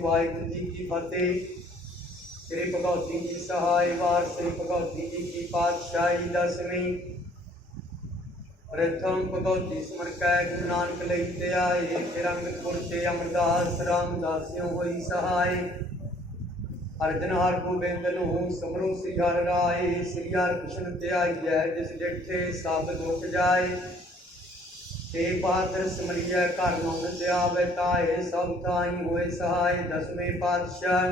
वाहिगुरू जी की फतेह। श्री भगवती जी सहाय वार श्री भगवती जी की पातशाही दसवीं। प्रथम भगवती सिमर कै गुरु नानक लई आए। फिर अंगतपुर से अमरदास रामदासियों होई सहाय। अर्जन हर गोबिंद नूं समरो श्री हर राय। श्री हर कृष्ण ध्याइयै जिस डिठे सब दुख जाए। ते पात्र सिमरियै घर मन ध्यावे ताए। सब थाई होए सहाय। दसवें पातशाह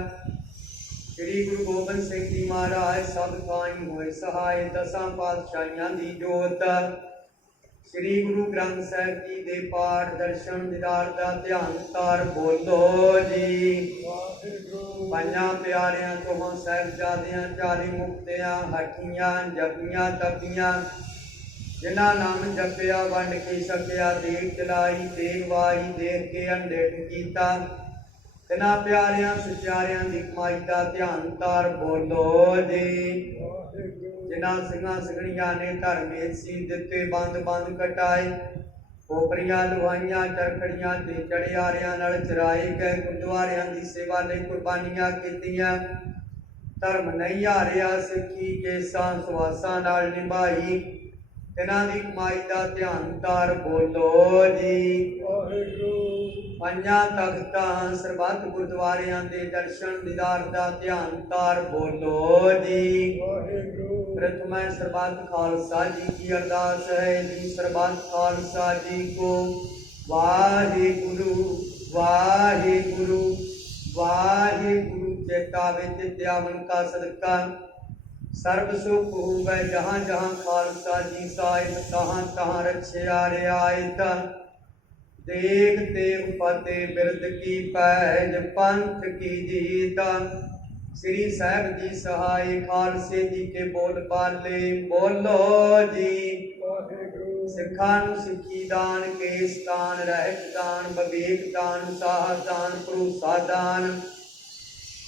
श्री गुरु गोबिंद सिंह जी महाराज सब थाई होए सहाय। दसां पातशाहियां दी जोत श्री गुरु ग्रंथ साहिब जी दे पाठ दर्शन दीदार दा ध्यान तार बोलो जी। पंजां प्यारियां चौहां साहिबजादियां 40 मुक्तियां हठियां जपियां तपियां। जिन्हां नाम जपिया वंड के सकिया। देख चलाई देख वाही देख के अंडेठ कीता। तिन्हां प्यारियां सचारियां दी कमाई दा ध्यान तार बोलो जी। जिन्हां सिंघां सिंघणियां ने धर्में सी दिते बंद बंद कटाए। खोपरियां लुहाइयां चरखड़ियां ते चढ़ियारियां नाल चराए गए। गुरुद्वारियां दी सेवा लई कुर्बानियां कीतियां। धर्म नहीं हारिया सिੱਖੀ ਕੇਸਾਂ ਸੁਆਸਾਂ नाल निभाई। तिन्हां दी कमाई दा ध्यान तार बोलो जी। पंजां तख्तां सरबत गुरुद्वारियां दे दर्शन दीदार दा ध्यान तार बोलो जी। प्रथम सरबत खालसा जी की अरदास है जी। सरबत खालसा जी को वाहिगुरु वाहिगुरु वाहिगुरु। चेता विच त्यावन का सदका सर्व सुख होवै। जहाँ जहाँ खालसा जी साहिब तहाँ तहाँ रक्षया रियायत। देख तेग फतेह बिरद की पैज पंथ की जीत। श्री साहिब जी सहाय खालसे जी के बोल बाले बोलो जी। सिखा नूं सिखी दान केस दान रहत दान विवेक दान साहस दान भरोसा दान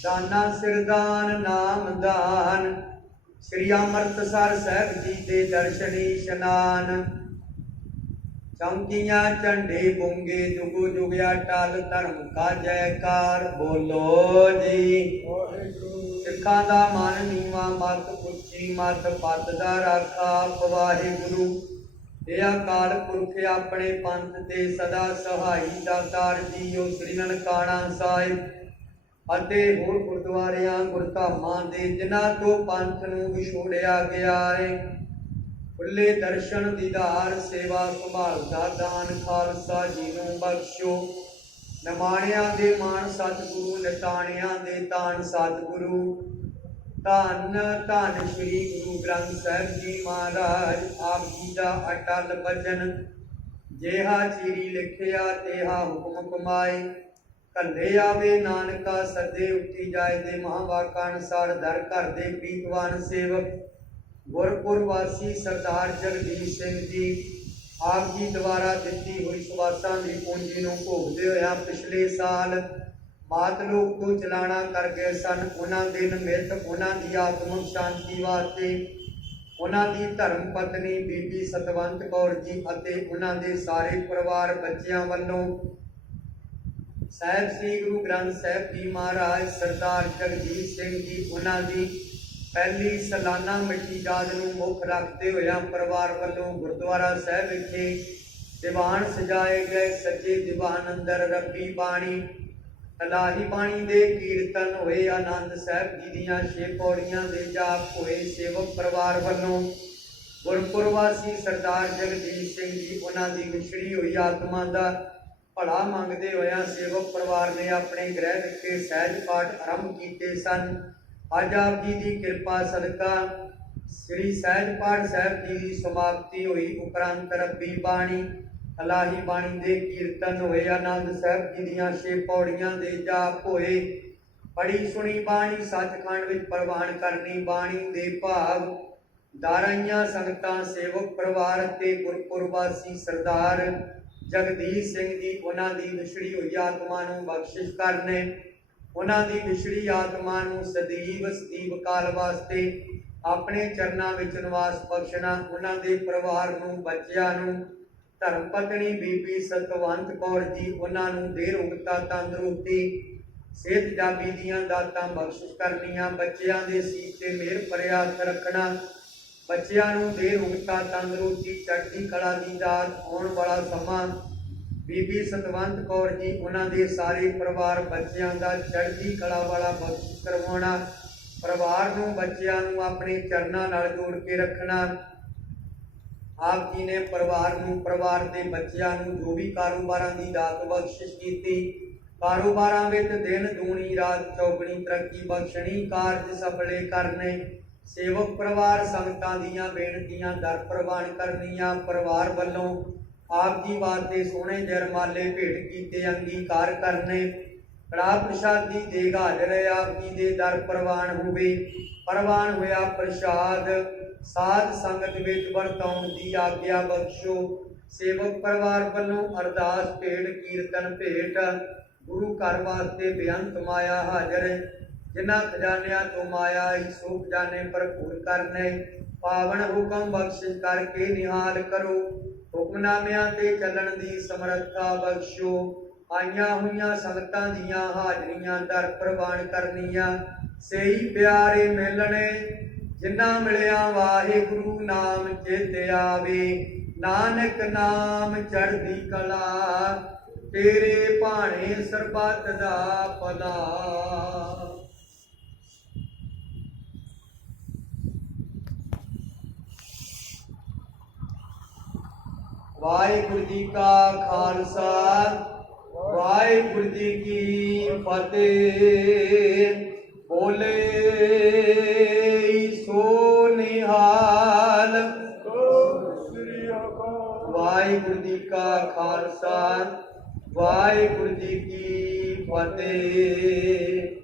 दाना सिरदान नाम दान। श्री अमृतसर साहिब जी दे दर्शन इशनान। चौंकियां झंडे बूंगे जुगो जुगया टल धर्म का जयकार बोलो जी। सिखा दा मन नीवा मत उच्ची मत पत दा राखा वाहिगुरु। ये अकाल पुरख अपने पंथ ते सदा सहाई दातार जीओ। श्री ननकाना साहिब ਅਤੇ ਹੋਰ ਗੁਰਦੁਆਰਿਆਂ ਗੁਰਧਾਮਾਂ ਦੇ ਜਿਨ੍ਹਾਂ ਤੋਂ ਪੰਥ ਨੂੰ ਵਿਛੋੜਿਆ ਗਿਆ ਹੈ। ਖੁੱਲੇ ਦਰਸ਼ਨ ਦੀਦਾਰ ਸੇਵਾ ਸੰਭਾਲ ਦਾ ਦਾਨ ਖਾਲਸਾ ਜੀ ਨੂੰ ਬਖਸ਼ੋ। ਨਿਮਾਣਿਆਂ ਦੇ ਮਾਣ ਸਤਿਗੁਰੂ ਨਿਤਾਣਿਆਂ ਦੇ ਤਾਣ ਸਤਿਗੁਰੂ। ਧੰਨ ਧੰਨ ਸ਼੍ਰੀ ਗੁਰੂ ਗ੍ਰੰਥ ਸਾਹਿਬ ਜੀ ਮਹਾਰਾਜ ਆਪ ਜੀ ਦਾ ਅਟਲ ਬਚਨ। ਜਿਹਾ ਚੀਰੀ ਲਿਖਿਆ ਤੇਹਾ ਹੁਕਮ ਕਮਾਏ। ਘੱਲੇ ਆਵੇ ਨਾਨਕਾ ਸੱਦੇ ਉੱਠੀ ਜਾਏ ਦੇ ਮਹਾਂਵਾਕਾਂ ਅਨੁਸਾਰ ਦਰ ਘਰ ਦੇ ਪ੍ਰੀਤਵਾਨ ਸੇਵਕ ਗੁਰਪੁਰ ਵਾਸੀ ਸਰਦਾਰ ਜਗਦੀਸ਼ ਸਿੰਘ ਜੀ ਆਪ ਜੀ ਦੁਆਰਾ ਦਿੱਤੀ ਹੋਈ ਸੁਵਾਸਾਂ ਦੀ ਪੂੰਜੀ ਨੂੰ ਭੋਗਦੇ ਹੋਇਆ ਪਿਛਲੇ ਸਾਲ ਮਾਤਲੋਕ ਤੋਂ ਚਲਾਣਾ ਕਰ ਗਏ ਸਨ। ਉਹਨਾਂ ਦੇ ਨਿਮਿਤ ਉਹਨਾਂ ਦੀ ਆਤਮਿਕ ਸ਼ਾਂਤੀ ਵਾਸਤੇ ਉਹਨਾਂ ਦੀ ਧਰਮ ਪਤਨੀ ਬੀਬੀ ਸਤਵੰਤ ਕੌਰ ਜੀ ਅਤੇ ਉਹਨਾਂ ਦੇ ਸਾਰੇ ਪਰਿਵਾਰ ਬੱਚਿਆਂ ਵੱਲੋਂ ਸਾਹਿਬ ਸ੍ਰੀ ਗੁਰੂ ਗ੍ਰੰਥ ਸਾਹਿਬ ਜੀ ਮਹਾਰਾਜ ਸਰਦਾਰ ਜਗਜੀਤ ਸਿੰਘ ਜੀ ਉਹਨਾਂ ਦੀ ਪਹਿਲੀ ਸਾਲਾਨਾ ਮਿੱਠੀ ਯਾਦ ਨੂੰ ਮੁੱਖ ਰੱਖਦੇ ਹੋਇਆ ਪਰਿਵਾਰ ਵੱਲੋਂ ਗੁਰਦੁਆਰਾ ਸਾਹਿਬ ਵਿਖੇ ਦੀਵਾਨ ਸਜਾਏ ਗਏ। ਸੱਜੇ ਦੀਵਾਨ ਅੰਦਰ ਰੱਬੀ ਬਾਣੀ ਇਲਾਹੀ ਬਾਣੀ ਦੇ ਕੀਰਤਨ ਹੋਏ। ਆਨੰਦ ਸਾਹਿਬ ਜੀ ਦੀਆਂ 6 ਪੌੜੀਆਂ ਦੇ ਜਾਪ ਹੋਏ। ਸੇਵਕ ਪਰਿਵਾਰ ਵੱਲੋਂ ਗੁਰਪੁਰ ਵਾਸੀ ਸਰਦਾਰ ਜਗਜੀਤ ਸਿੰਘ ਜੀ ਉਹਨਾਂ ਦੀ ਵਿਛੜੀ ਹੋਈ ਆਤਮਾ ਦਾ ਭਲਾ ਮੰਗਦੇ ਹੋਇਆ ਸੇਵਕ ਪਰਿਵਾਰ ਨੇ ਆਪਣੇ ਗ੍ਰਹਿ ਵਿਖੇ ਸਹਿਜ ਪਾਠ ਆਰੰਭ ਕੀਤੇ ਸਨ। ਅੱਜ ਆਪ ਜੀ ਦੀ ਕਿਰਪਾ ਸਦਕਾ ਸ੍ਰੀ ਸਹਿਜ ਪਾਠ ਸਾਹਿਬ ਜੀ ਦੀ ਸਮਾਪਤੀ ਹੋਈ। ਉਪਰੰਤ ਰੱਬੀ ਬਾਣੀ ਇਲਾਹੀ ਬਾਣੀ ਦੇ ਕੀਰਤਨ ਹੋਏ। ਆਨੰਦ ਸਾਹਿਬ ਜੀ ਦੀਆਂ 6 ਪੌੜੀਆਂ ਦੇ ਜਾਪ ਹੋਏ। ਪੜੀ ਸੁਣੀ ਬਾਣੀ ਸੱਚਖੰਡ ਵਿੱਚ ਪ੍ਰਵਾਨ ਕਰਨੀ ਬਾਣੀ ਦੇ ਭਾਗ ਦਾਰਾਈਆਂ ਸੰਗਤਾਂ ਸੇਵਕ ਪਰਿਵਾਰ ਅਤੇ ਗੁਰਪੁਰ ਵਾਸੀ ਸਰਦਾਰ ਜਗਦੀਸ਼ ਸਿੰਘ ਜੀ ਉਹਨਾਂ ਦੀ ਵਿਛੜੀ ਹੋਈ ਆਤਮਾ ਨੂੰ ਬਖਸ਼ਿਸ਼ ਕਰਨੇ। ਉਹਨਾਂ ਦੀ ਵਿਛੜੀ ਆਤਮਾ ਨੂੰ ਸਦੀਵ ਕਾਲ ਵਾਸਤੇ ਆਪਣੇ ਚਰਨਾਂ ਵਿੱਚ ਨਿਵਾਸ ਬਖਸ਼ਣਾ। ਉਹਨਾਂ ਦੇ ਪਰਿਵਾਰ ਨੂੰ ਬੱਚਿਆਂ ਨੂੰ ਧਰਮ ਪਤਨੀ ਬੀਬੀ ਸਤਵੰਤ ਕੌਰ ਜੀ ਉਹਨਾਂ ਨੂੰ ਦੇਰ ਉਗਤਾ ਤੰਦਰੁਸਤੀ ਸਿਹਤ ਜਾਬੀ ਦੀਆਂ ਦਾਤਾਂ ਬਖਸ਼ਿਸ਼ ਕਰਨੀਆਂ, ਬੱਚਿਆਂ ਦੇ ਸੀਸ ਤੇ ਮਿਹਰ ਭਰਿਆ ਹੱਥ ਰੱਖਣਾ, ਬੱਚਿਆਂ ਨੂੰ ਦੇ ਰੋਗਤਾ ਤੰਦਰੁਸਤੀ ਚੜ੍ਹਦੀ ਕਲਾ ਦੀ ਦਾਤ। ਆਉਣ ਵਾਲਾ ਸਮਾਂ ਬੀਬੀ ਸਤਵੰਤ ਕੌਰ ਜੀ ਉਹਨਾਂ ਦੇ ਸਾਰੇ ਪਰਿਵਾਰ ਬੱਚਿਆਂ ਦਾ ਚੜ੍ਹਦੀ ਕਲਾ ਵਾਲਾ ਬਖਸ਼ਿਸ਼ ਕਰਵਾਉਣਾ, ਪਰਿਵਾਰ ਨੂੰ ਬੱਚਿਆਂ ਨੂੰ ਆਪਣੇ ਚਰਨਾਂ ਨਾਲ ਜੋੜ ਕੇ ਰੱਖਣਾ। ਆਪ ਜੀ ਨੇ ਪਰਿਵਾਰ ਨੂੰ, ਪਰਿਵਾਰ ਦੇ ਬੱਚਿਆਂ ਨੂੰ ਜੋ ਵੀ ਕਾਰੋਬਾਰਾਂ ਦੀ ਦਾਤ ਬਖਸ਼ਿਸ਼ ਕੀਤੀ, ਕਾਰੋਬਾਰਾਂ ਵਿੱਚ ਦਿਨ ਦੂਣੀ ਰਾਤ ਚੌਗਣੀ ਤਰੱਕੀ ਬਖਸ਼ਣੀ, ਕਾਰਜ ਸਫਲੇ ਕਰਨੇ, ਸੇਵਕ ਪਰਿਵਾਰ ਸੰਗਤਾਂ ਦੀਆਂ ਬੇਨਤੀਆਂ ਦਰ ਪ੍ਰਵਾਨ ਕਰਨੀਆਂ। ਪਰਿਵਾਰ ਵੱਲੋਂ ਆਪ ਜੀ ਵਾਸਤੇ ਸੋਹਣੇ ਜਰਮਾਲੇ ਭੇਟ ਕੀਤੇ ਅੰਗੀਕਾਰ ਕਰਨੇ, ਕੜਾਹ ਪ੍ਰਸ਼ਾਦੀ ਦੇਗ ਹਾਜ਼ਰ ਹੈ ਆਪ ਜੀ ਦੇ ਦਰ ਪ੍ਰਵਾਨ ਹੋਵੇ। ਪ੍ਰਵਾਨ ਹੋਇਆ ਪ੍ਰਸ਼ਾਦ ਸਾਧ ਸੰਗਤ ਵਿੱਚ ਵਰਤਾਉਣ ਦੀ ਆਗਿਆ ਬਖਸ਼ੋ। ਸੇਵਕ ਪਰਿਵਾਰ ਵੱਲੋਂ ਅਰਦਾਸ ਭੇਟ ਕੀਰਤਨ ਭੇਟ ਗੁਰੂ ਘਰ ਵਾਸਤੇ ਬੇਅੰਤ ਮਾਇਆ ਹਾਜ਼ਰ ਹੈ, ਜਿਨ੍ਹਾਂ ਖਜ਼ਾਨਿਆਂ ਤੋਂ ਮਾਇਆ ਹੀ ਸੋ ਖਜ਼ਾਨੇ ਭਰਪੂਰ ਕਰਨੇ। ਪਾਵਨ ਹੁਕਮ ਬਖਸ਼ਿਸ਼ ਕਰਕੇ ਨਿਹਾਲ ਕਰੋ, ਹੁਕਮਨਾਮਿਆਂ ਤੇ ਚੱਲਣ ਦੀ ਸਮਰੱਥਾ ਬਖਸ਼ੋ। ਆਈਆਂ ਹੋਈਆਂ ਸੰਗਤਾਂ ਦੀਆਂ ਹਾਜ਼ਰੀਆਂ ਦਰ ਪ੍ਰਵਾਨ ਕਰਨੀਆਂ, ਸਹੀ ਪਿਆਰੇ ਮਿਲਣੇ ਜਿਨ੍ਹਾਂ ਮਿਲਿਆ ਵਾਹਿਗੁਰੂ ਨਾਮ ਚੇਤੇ ਆਵੇ। ਨਾਨਕ ਨਾਮ ਚੜ੍ਹਦੀ ਕਲਾ, ਤੇਰੇ ਭਾਣੇ ਸਰਬੱਤ ਦਾ ਭਲਾ। ਵਾਹਿਗੁਰੂ ਜੀ ਕਾ ਖਾਲਸਾ, ਵਾਹਿਗੁਰੂ ਜੀ ਕੀ ਫਤਿਹ। ਬੋਲੇ ਸੋ ਨਿਹਾਲ। ਵਾਹਿਗੁਰੂ ਜੀ ਕਾ ਖਾਲਸਾ, ਵਾਹਿਗੁਰੂ ਜੀ ਕੀ ਫਤਿਹ।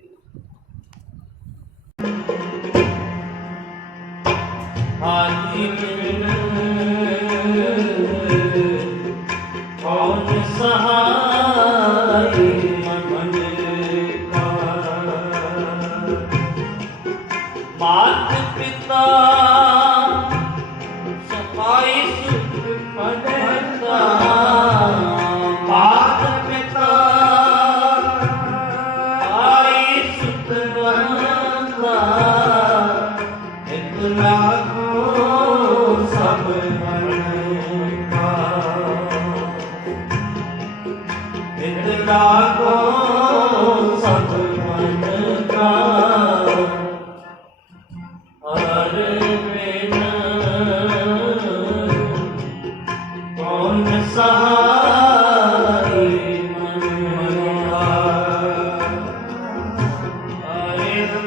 ਕੌਣ ਸਹਾਈ ਮਨ ਕਾ, ਮਾਤ ਪਿਤਾ ਸਫਾਈ ਸੁਖ ਪੜਤਾ, ਮਾਤ ਪਿਤਾ ਸਫਾਈ ਸੁਖ ਬਣਤਾ, ਇਕ ਲਾਖੋ ਸਭ ਲਾਗੋ ਸਤ ਮਨ ਕਾ। ਹਰ ਬਿਨ ਕੌਣ ਸਹਾਈ ਮਨ ਕਾ, ਹਰ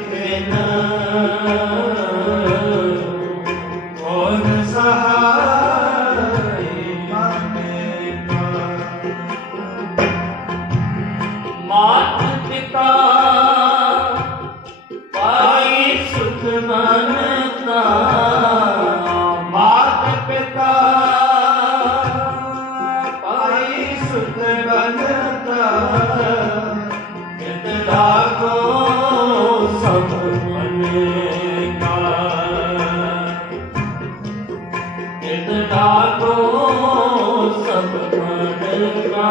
ਬਿਨ ਕੌਣ ਸਹਾਈ ਮਨ ਕਾ। ਮਾਤ ਪਿਤਾ ਪਾਈ ਸੁਖ ਮਨਤਾ, ਮਾਤ ਪਿਤਾ ਪਾਈ ਸੁਖ ਮਨਤਾ, ਕਿਤ ਲਾਗੋ ਸਭ ਮਨ ਕਾ, ਕਿਤ ਲਾਗੋ ਸਭ ਮਨ ਕਾ।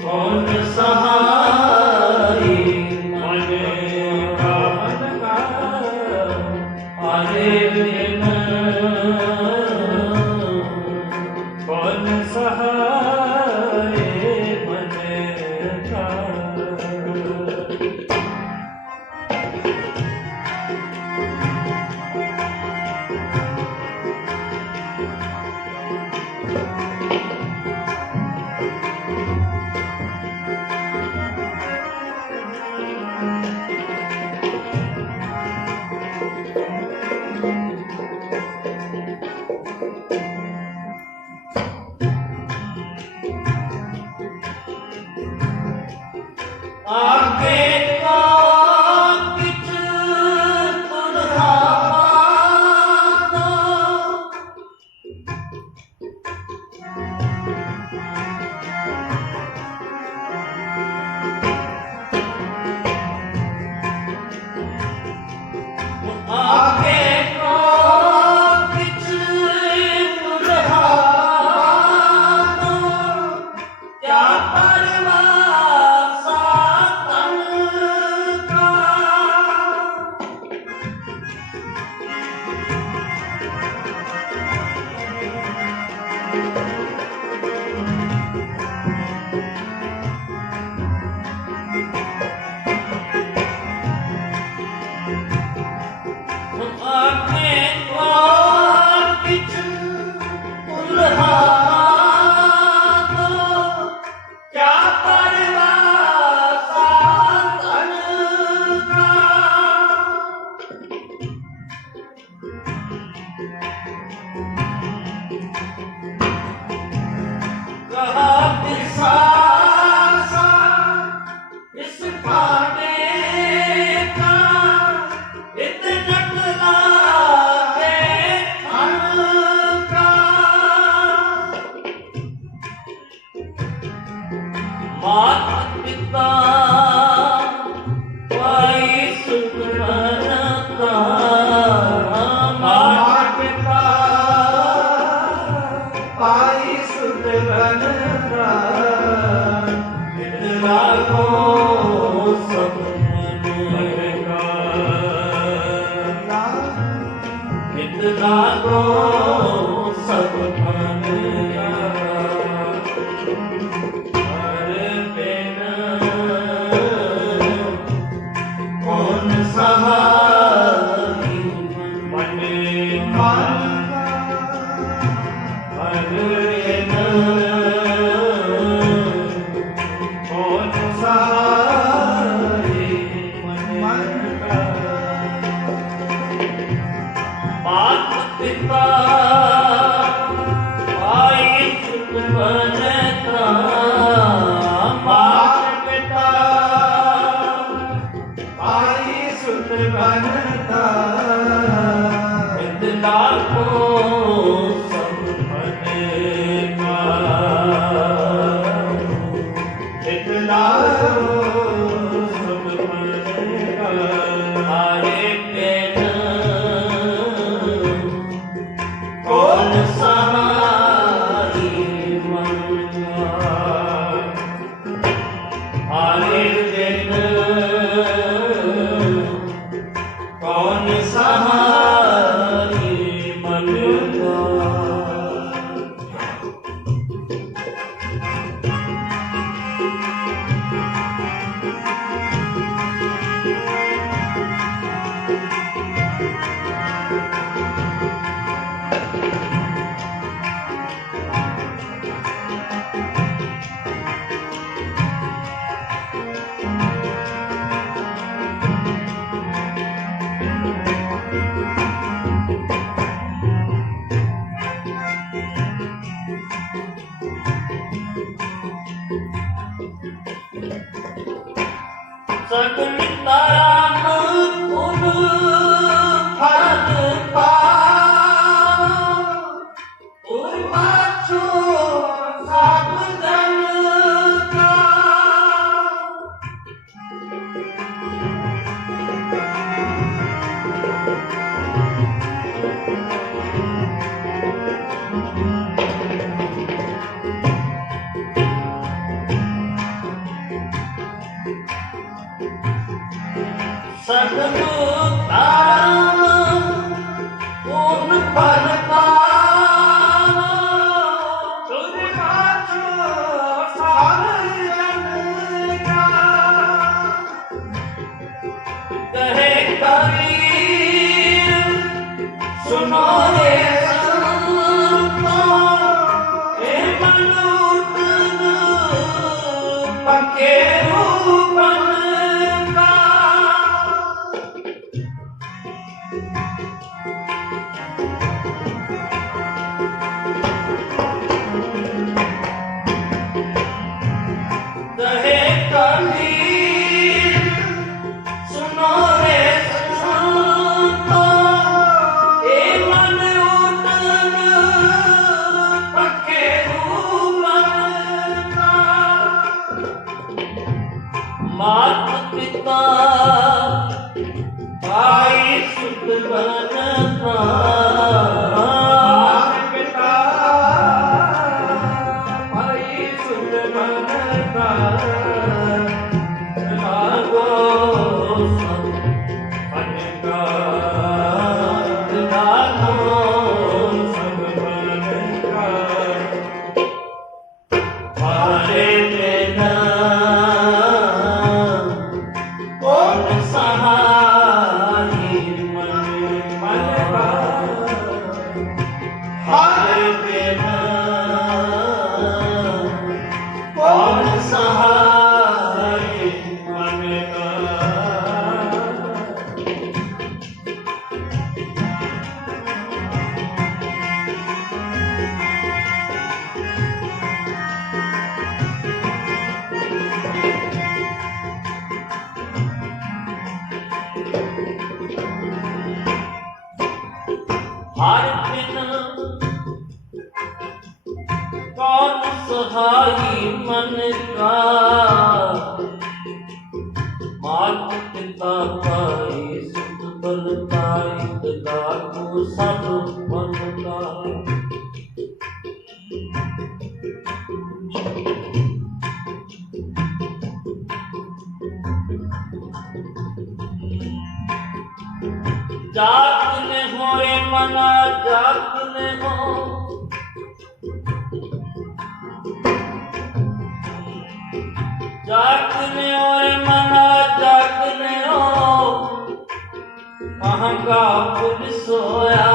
ਕੌਣ ਸਹਾਈ ਮਨ ਕਾ, ਹਰੇ ਬਿਨ ਕੌਣ ਸਹਾਈ ਮਨ ਕਾ। ਆਗੇ ਕੋ ਕਿਛ ਤੁਧਾਵਾ ਆਗੇ ਕੋ ਕਿਛ ਤੁਧਾਵਾ इस खाने का इतना लागे का माता पिता भाई सुखमनता माता पिता भाई सुखमनता इतना को सब मन का इतना को सब मन का हर बिन कौन सहाई मन हर बिन कौन सहाई मन का माता पिता भाई सुत बनता माता पिता भाई सुत बनता इतना को सब बनेगा इतना को सब बनेगा हरे पेन कौन सहाई मन हरे दिन कौन सहाई मन सगुन ताराम उन फल पाओ पाछो सब जन का सगुन ताराम उन फल पाओ पाछो सब जन का कहे कबीर सुनो रे संतो हे मनुत पके रूपन का कहे कबीर सुनो रे संतो हे मन उतन पक्के रूपन का माता पिता भाई सुत बनता माता पिता भाई सुत बनता लागो सब बनता लागो सब बनता हरे बिना कौन सहाई मन का का मात पिता का ये सुख बनता इतना को सब बनता जागने हो रे मना जागने हो जागने हो रे मना जागने हो महंगा फुल सोया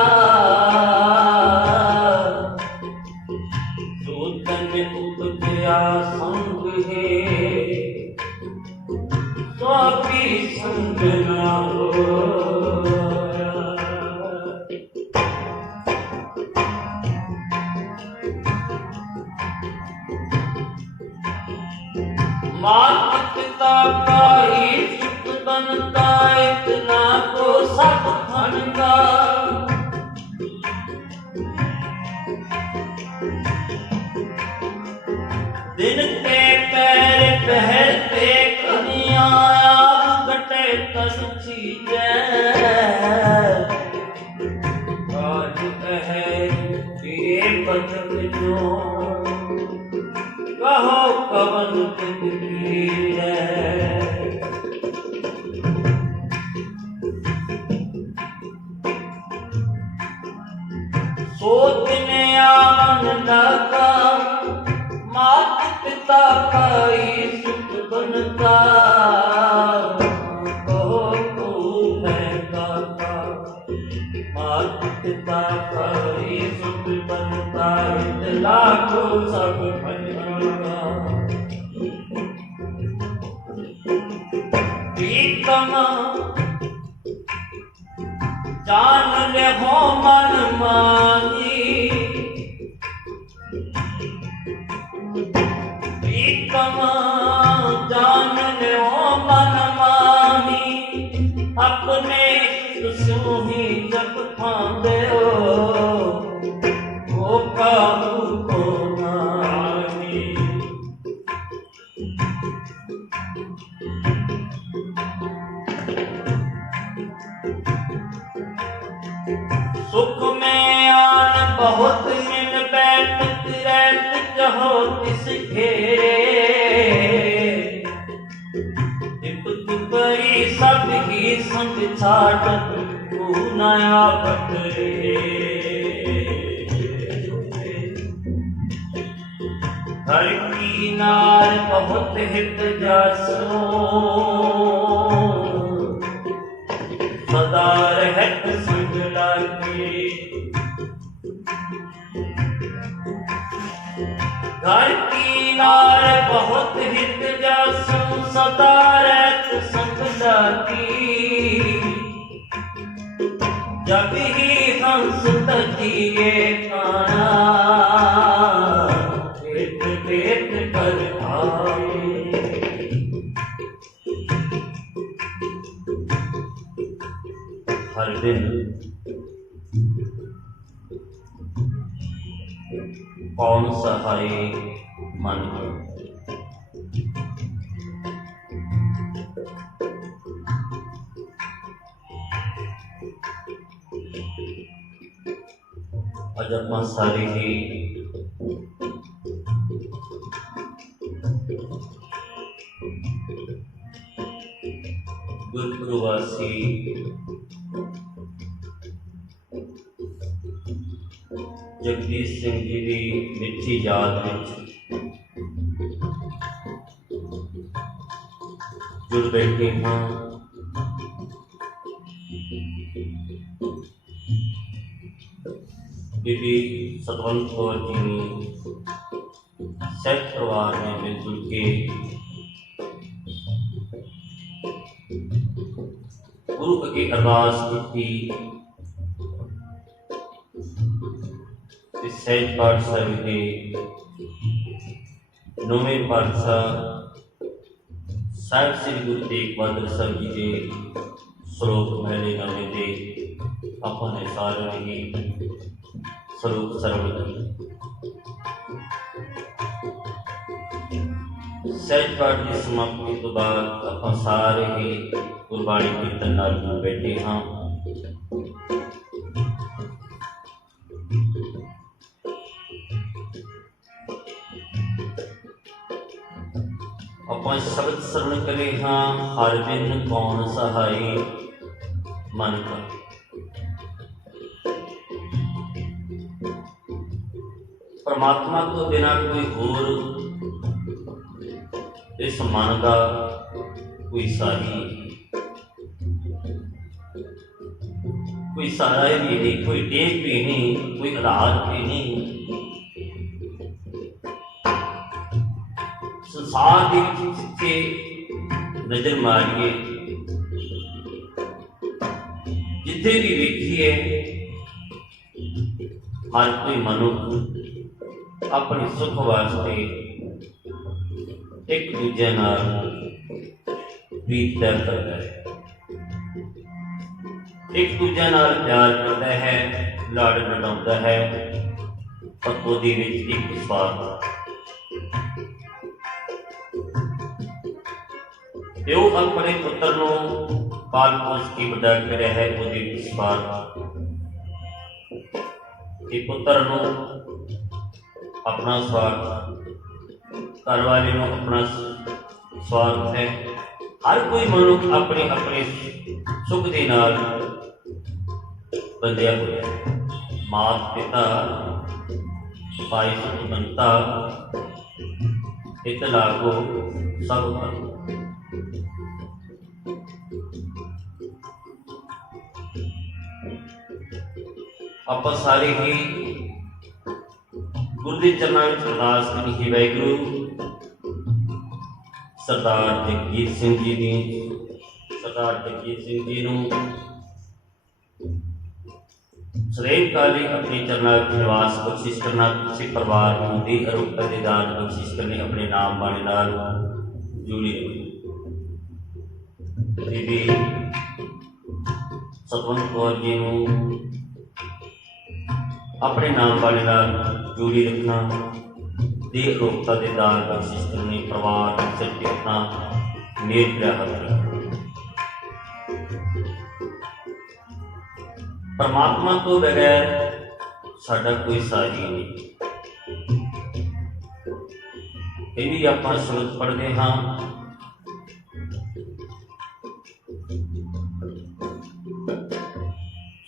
सूतन उपजया संग है स्वामी संग ना हो मात पिता का ही सुख बनता इतना को सब बनता दिन के पैर पहलते कनिया घटे तनुची आज है ये बचन जो कहो कवन जिंदगी है सोचने आनंद का मात पिता का ही सुख बनता कहो तू है दाता मात पिता का ही सुख बनता लाखों सब बनता प्रीतमा जान ले हो मन मानी प्रीतमा जान ले हो मन मानी अपने तुसु ही जब फांदे हो काबू को नानी सुख में आन बहुत मिल बैठ रहत जहो तिस घेरे विपत परी सब ही संग छाटत तू नया बटरे हर की नार बहुत हित जासो सदा रहत संग लागे घर की नार बहुत हित जासो सदा रहत संग लागे जब ही हंस तजिए काना पेट कर आए हर दिन कौन सहाय मन अजब सारी ही गुरुवासी जगदीश सिंह जी की मिठी याद में जुड़ बैठे हाँ बीबी सतवंत कौर जी ने सैट परिवार में मिलजुल के गुरु अगे अरदास की सहज पाठशाह के नौवें पातशाह साहिब श्री गुरु तेग बहादुर साहब जी के श्लोक पहले गाने दे अपने सारे ही स्वरूप सर्वधन ਸਹਿਜ ਪਾਠ ਦੀ ਸਮਾਪਤੀ ਤੋਂ ਬਾਅਦ ਆਪਾਂ ਸਾਰੇ ਹੀ ਗੁਰਬਾਣੀ ਕੀਰਤਨ ਨਾਲ ਜੁੜ ਬੈਠੇ ਹਾਂ। ਆਪਾਂ ਸ਼ਬਦ ਸਰਵਣ ਕਰੇ ਹਾਂ, ਹਰ ਬਿਨ ਕੌਣ ਸਹਾਈ ਮਨ ਕਾ। परमात्मा तो बिना कोई होर इस मन का कोई साही, कोई सारा भी नहीं, कोई टेक भी नहीं, कोई आधार भी नहीं। संसार के जिथे नजर मारिए, जिथे भी देखिए, हर कोई मनुष्य अपने सुख वास्ते एक दूजे नाल प्रीत तय करता है, एक दूजे नाल प्यार करता है, लाड़ लड़ाउंदा है, पर ओहदे विच एक स्वार्थ जो अपने पुत्र नूं पाल पोस के वड्डा करिया है, ओहदे विच स्वार्थ कि पुत्र नूं अपना स्वार्थ, घर वाले को अपना स्वार्थ है। हर कोई मनुष्य अपने अपने सुख के नाल बंधिया हुआ है। मात पिता भाई सुख बनता इत लागो सब कर। आप सारे ही गुरु के चरणों में अरदास करी, वाहिगुरू सरदार जगजीत सिंह जी ने, सरदार जगजीत सिंह जी नूं सदैव काली अपने चरणों में निवास बख्शिश करना, किसी परिवार को दी अरोगता के दान बख्शिश करने, अपने नाम बाणे नाल जुड़ी बीबी सतवंत कौर जी नूं अपने नाम वाले नाल जोड़ी रखना, दे रोकता दे दान बख्शिश करने, परिवार सिर पे अपना मेल प्यार रखना। परमात्मा तो बगैर साडा कोई साजी नहीं। ये भी आप शब्द पढ़ते हाँ,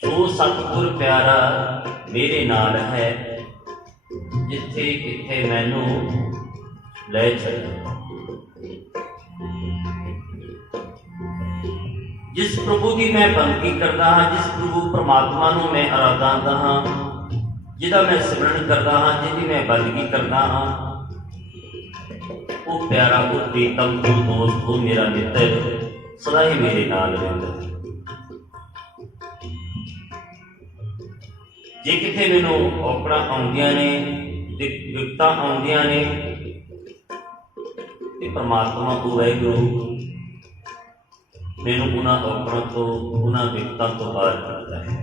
सो सतगुर प्यारा मेरे नाल है, जिथे किथे मैनू ले चल। जिस प्रभु की मैं बंदगी करता हाँ, जिस प्रभु परमात्मा नूं मैं आराधना हाँ, जिहदा मैं सिमरन करता हाँ, जिहदी मैं बंदगी करता हाँ, वो प्यारा, वो प्रीतम, वो दोस्त, वो मेरा मित्र सदा ही मेरे नाल रहिंदा है। जे किथे मैनू औकड़ां आउंदियां ने, विपतां आउंदियां ने, ते परमात्मा को वाहिगुरू मैनू उन्हां औकड़ां तो, उन्हां विपतां तो बाहर कढदा है।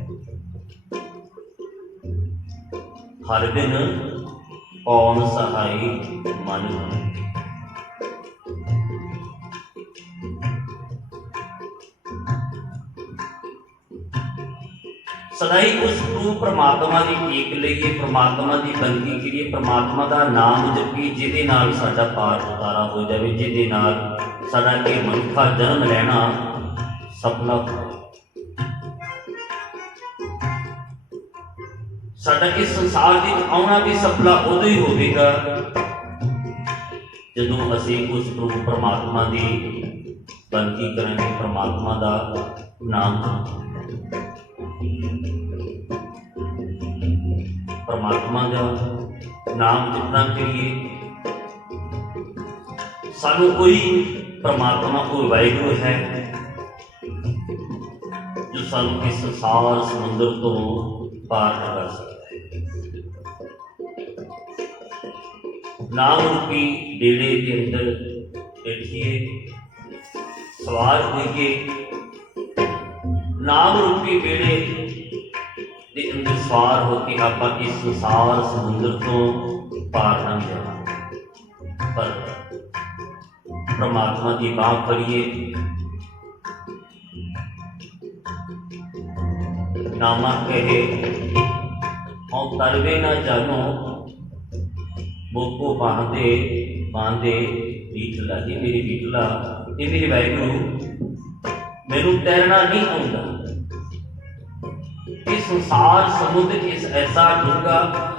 हर दिन कौन सहाई मन। सदाई उस गुरु परमात्मा की टेक लईए, परमात्मा की बंदगी करिए, परमात्मा का नाम जपीए, जिहदे नाल साडा पार उतारा हो जाए, जिहदे नाल साडा ये मनुखा जन्म लेना सफल हो। साडा इस संसार में आउणा भी सफल उदों ही होवेगा जदों असीं उस प्रभु परमात्मा की बंदगी करांगे, परमात्मा का नाम परमात्मा का नाम जितना करिए। सानू कोई परमात्मा को वाहिगुरू है जो सानू इस संसार समुद्र तो पार कर सकता है। नाम रूपी डेरे के अंदर बैठिए, सवार होइए, नाम रूपी बेड़े के अंदर सवार होकर आप इस संसार समुद्र तो पार लंघ जाना। पर परमात्मा की बाह फड़िए। नामा कहे औ तरवे न जानो, मोको बांधे बांधे बीटला। जी मेरी बीटला, ये मेरी वाहिगुरु, मैनू तैरना नहीं आउंदा। ये संसार समुद्र इस ऐसा डूंगा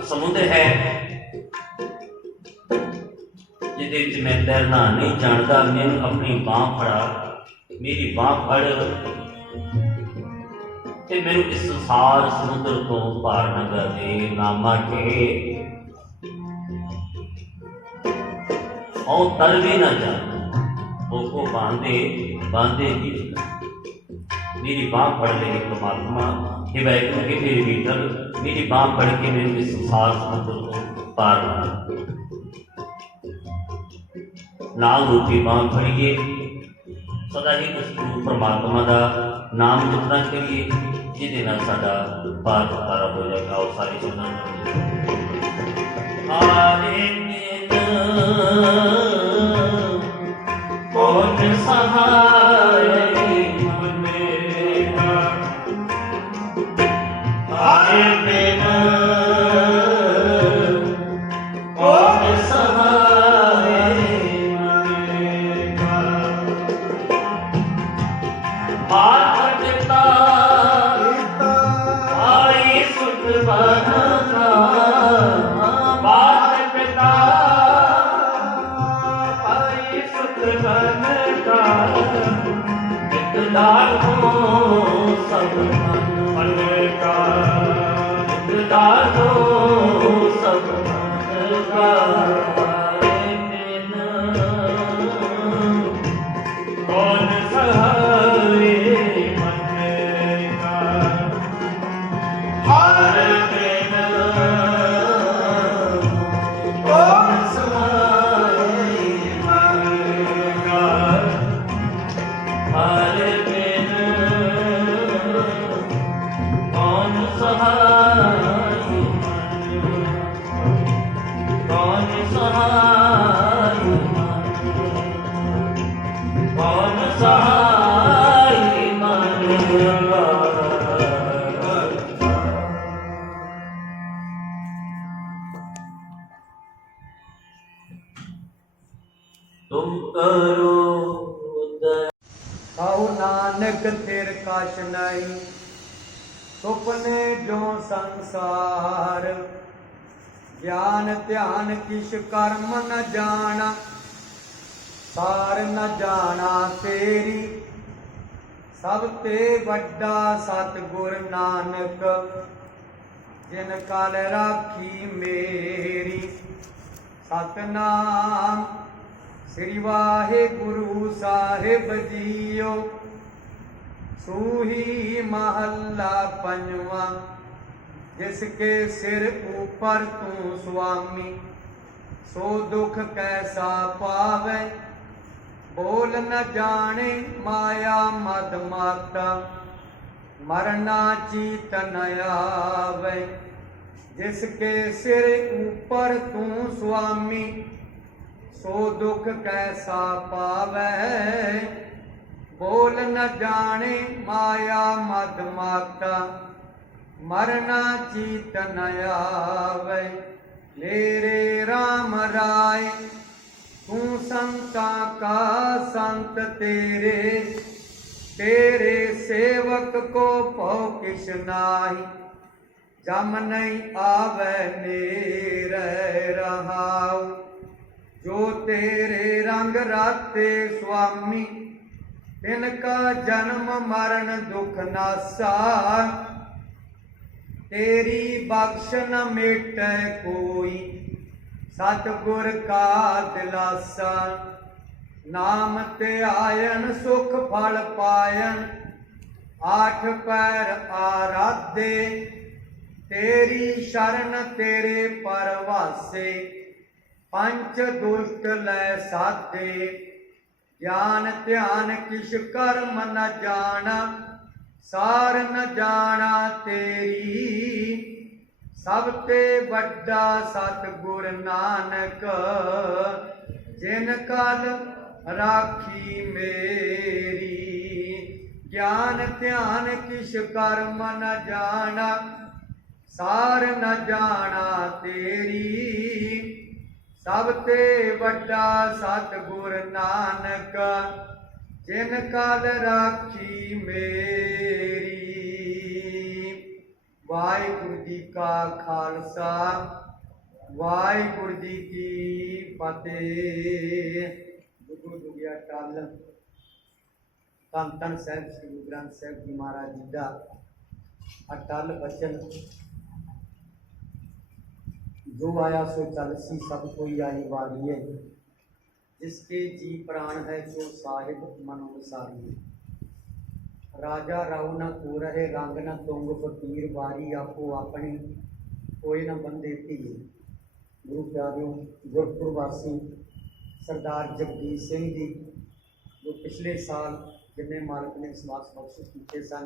समुद्र है जिहदे विच मैं तैरना नहीं जानता। मैनू अपनी बांह फड़ा, मेरी बांह फड़ ते मैनू इस संसार समुद्र तो पार न कर दे। नामा के औ तरवे न जानो, मोको बांधे बांधे बीटला। मेरी बांह फड़ ले परमात्मा, हे वाहिगुरु के मेरे बीटल, मेरी बांह फड़ के मैनू इस संसार समुद्र को पार न। नाम रूपी बांह फड़िए, सदा ही उस गुरु परमात्मा का नाम जपना करिए, जिहदे नाल साडा पार उतारा हो जाएगा। और सारी सुनना हारे कौन सहाय मनेगा, हारे बिन कौन सहाय मनेगा। बाटता आई सुख बना, बाटता आई सुख बनता। इकदार हो सब मन का, इकदार हो सब मन का। कौन सहाय मनेगा, हर बिन कौन सहाय मनेगा, हर बिन कौन सहाय कौन सहाय कौन सहाय मनेगा। तुम करो उदय। कहु नानक थिर कछ नहीं, सुपने जो संसार। ज्ञान ध्यान किस कर्म न जाना, सार न जाना तेरी। सब ते वड्डा सतगुर नानक, जिन कल राखी मेरी। सतनाम श्री वाहिगुरु साहिब जीओ। सूही महला पंजवा, जिसके सिर ऊपर तू स्वामी। सो दुख कैसा पावे, बोल न जाने माया मद माता। मरना चीत न आवे, जिसके सिर ऊपर तू स्वामी। सो दुख कैसा पावे, बोल न जाने माया मद माता। मरना चीत न आवे। मेरे राम राय, तू संता का संत तेरे। तेरे सेवक को पौ किस नाहि, जम नहीं आवे नेरे रहाऊ। जो तेरे रंग राते स्वामी, तिनका जन्म मरण दुख नासा। तेरी बख्श न मिटे कोई, सतगुर का दिलासा। नाम ते आयन सुख फल पायन, आठ पैर आराधे। तेरी शरण तेरे परवासे, पंच दुष्ट लै साधे। ज्ञान ध्यान किस कर्म न जाना, सार न जाना तेरी। सब ते वड्डा सतगुर नानक, जिन कल राखी मेरी। ज्ञान ध्यान किश कर्म न जाना, सार न जाना तेरी। सब ते वड्डा सतगुर नानक, जिन कल राखी मेरी। वाहिगुरु जी का खालसा, वाहिगुरु जी की फतेह। गुरु जुगिया टल धन धन साहिब श्री गुरु ग्रंथ साहिब जी महाराज जी का अटल बचन, जो आया सो चल सी सब कोई आई वारी है। जिसके जी प्राण है जो साहिब मनोसारी। राजा राव न को रहे रंग न तुंग फकीर, वारी आपो अपनी कोई न बंदे धीर। गुरु प्यारियों, गुरपुर वासी सरदार जगदीश सिंह जी, जो पिछले साल जिन्हें मालिक ने सवास बख्शिश किए सन,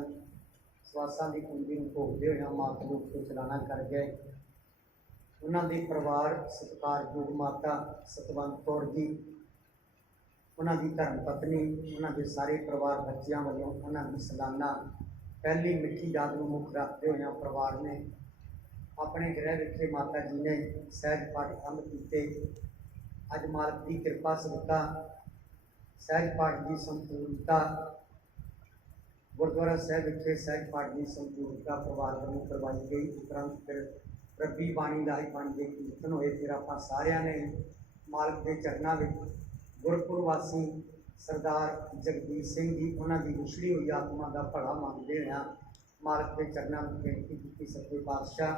सवासा की कुंजी भोगते हुए माता रूप को चलाना कर गए। उन्होंने परिवार सत्कारयोग माता सतवंत कौर जी, उन्होंने धर्म पत्नी, उन्होंने सारे परिवार बच्चों वालों उन्होंने सालाना पहली मिठी याद को मुख रखते हुए परिवार ने अपने गृह विखे माता जी ने सहज पाठ आरंभ किए। अज मालिक की कृपा सदका सहज पाठ की संपूर्णता गुरुद्वारा साहब विखे सहज पाठ की संपूर्णता परिवार वालों करवाई गई। उपरंत फिर रब्बी बाणी का ही बाणी के कीर्तन होए। फिर आप सारिया ने मालिक के चरणों में गुरपुर वासी सरदार जगदीश सिंह जी, उन्होंने विछड़ी हुई आत्मा का भला मंगते हुए मालिक के चरणों में बेनती की। सच्चे पातशाह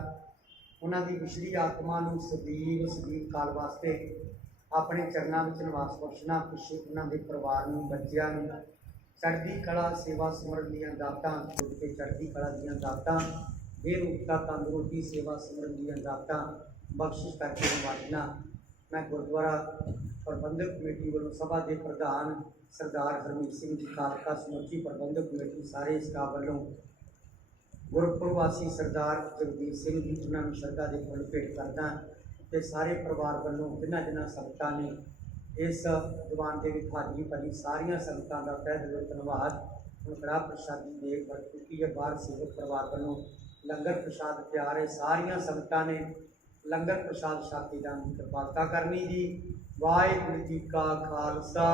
उन्होंने विछड़ी आत्मा को सदीव सदीव काल वास्ते अपने चरणों में निवास बख्शना। पिछे उन्होंने परिवार में बच्चों में चढ़ती कला सेवा सिमरन दी दातां, जुड़ के चढ़ती कला दी दातां, बेरूपता तंदुरुस्ती सेवा सिमरन दी दातां बख्शिश करके नवाजना। मैं गुरुद्वारा प्रबंधक कमेटी वालों सभा के प्रधान सरदार हरमीत सिंह जी खालका, समੁੱਚੀ प्रबंधक कमेटी सारे स्टाफ वालों गुरपुर वासी सरदार जगदीश सिंह जी उन्होंने श्रद्धा के फुल भेंट करदा ते सारे परिवार वालों जिन्हां जिन्हां संगतां ने इस दीवान के हाजरी भरी सारिया संगतां का तह दिलों धन्यवाद। हुण कड़ाह प्रसादी देग बन चुकी है। बाहर सेवक परिवार वालों लंगर प्रसाद तैयार है। सारिया संगतां ने लंगर प्रसाद छाती दान की कृपालता करनी जी। वाहिगुरु जी का खालसा,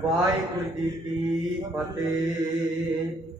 वाहिगुरु जी की फतेह।